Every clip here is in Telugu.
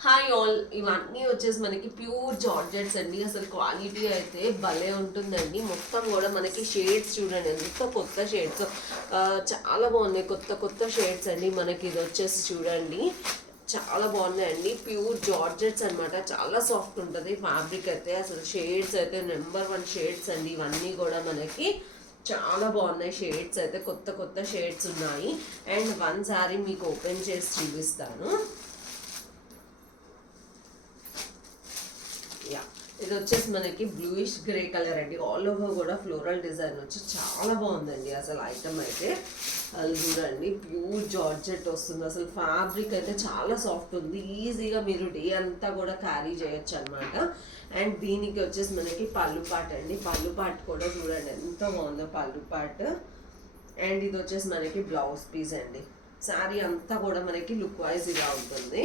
హాయ్ ఆల్, ఇవన్నీ వచ్చేసి మనకి ప్యూర్ జార్జెట్స్ అండి. అసలు క్వాలిటీ అయితే భలే ఉంటుందండి. మొత్తం కూడా మనకి షేడ్స్ చూడండి, ఎంత కొత్త షేడ్స్, చాలా బాగున్నాయి. కొత్త కొత్త షేడ్స్ అండి. మనకి ఇది వచ్చేసి చూడండి, చాలా బాగున్నాయండి. ప్యూర్ జార్జెట్స్ అనమాట. చాలా సాఫ్ట్ ఉంటుంది ఫ్యాబ్రిక్ అయితే. అసలు షేడ్స్ అయితే నెంబర్ వన్ షేడ్స్ అండి. ఇవన్నీ కూడా మనకి చాలా బాగున్నాయి. షేడ్స్ అయితే కొత్త కొత్త షేడ్స్ ఉన్నాయి. అండ్ వన్ సారీ మీకు ఓపెన్ చేసి చూపిస్తాను. యా, ఇది వచ్చేసి మనకి బ్లూయిష్ గ్రే కలర్ అండి. ఆల్ ఓవర్ కూడా ఫ్లోరల్ డిజైన్ వచ్చి చాలా బాగుందండి. అసలు ఐటమ్ అయితే అది చూడండి, ప్యూర్ జార్జెట్ వస్తుంది. అసలు ఫ్యాబ్రిక్ అయితే చాలా సాఫ్ట్ ఉంది. ఈజీగా మీరు డే అంతా కూడా క్యారీ చేయొచ్చు అనమాట. అండ్ దీనికి వచ్చేసి మనకి పళ్ళు పాట్ అండి. పళ్ళు పాట్ కూడా చూడండి ఎంత బాగుందో పళ్ళు పాట్. అండ్ ఇది వచ్చేసి మనకి బ్లౌజ్ పీస్ అండి. శారీ అంతా కూడా మనకి లుక్ వైజ్ ఇలా ఉంటుంది.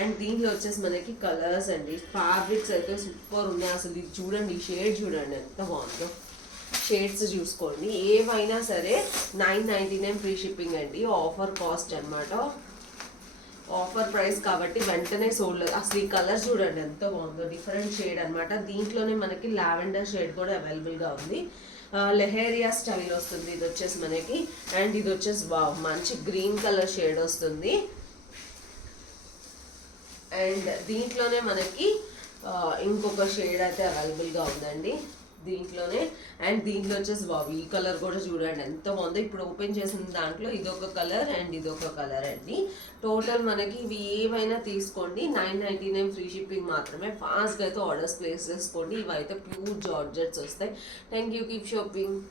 అండ్ దీంట్లో వచ్చేసి మనకి కలర్స్ అండి. ఫ్యాబ్రిక్స్ అయితే సూపర్ ఉన్నాయి. అసలు ఇది చూడండి, ఈ షేడ్ చూడండి ఎంత బాగుందో. షేడ్స్ చూసుకోండి, ఏవైనా సరే 999 ఫ్రీ షిప్పింగ్ అండి. ఆఫర్ కాస్ట్ అనమాట, ఆఫర్ ప్రైస్ కాబట్టి వెంటనే సోల్డ్. అసలు ఈ కలర్ చూడండి ఎంత బాగుందో, డిఫరెంట్ షేడ్ అనమాట. దీంట్లోనే మనకి లావెండర్ షేడ్ కూడా అవైలబుల్గా ఉంది. లెహేరియా స్టైల్ వస్తుంది ఇది వచ్చేసి మనకి. అండ్ ఇది వచ్చేసి మంచి గ్రీన్ కలర్ షేడ్ వస్తుంది. అండ్ దీంట్లోనే మనకి ఇంకొక షేడ్ అయితే అవైలబుల్గా ఉందండి దీంట్లోనే. అండ్ దీంట్లో వచ్చేసి ఈ కలర్ కూడా చూడండి ఎంత బాగుందో. ఇప్పుడు ఓపెన్ చేసిన దాంట్లో ఇదొక కలర్ అండ్ ఇదొక కలర్ అండి. టోటల్ మనకి ఇవి ఏవైనా తీసుకోండి, 999 ఫ్రీ షిప్పింగ్ మాత్రమే. ఫాస్ట్గా అయితే ఆర్డర్స్ ప్లేస్ చేసుకోండి. ఇవైతే ప్యూర్ జార్జెట్స్ వస్తాయి. Thank you, keep shopping.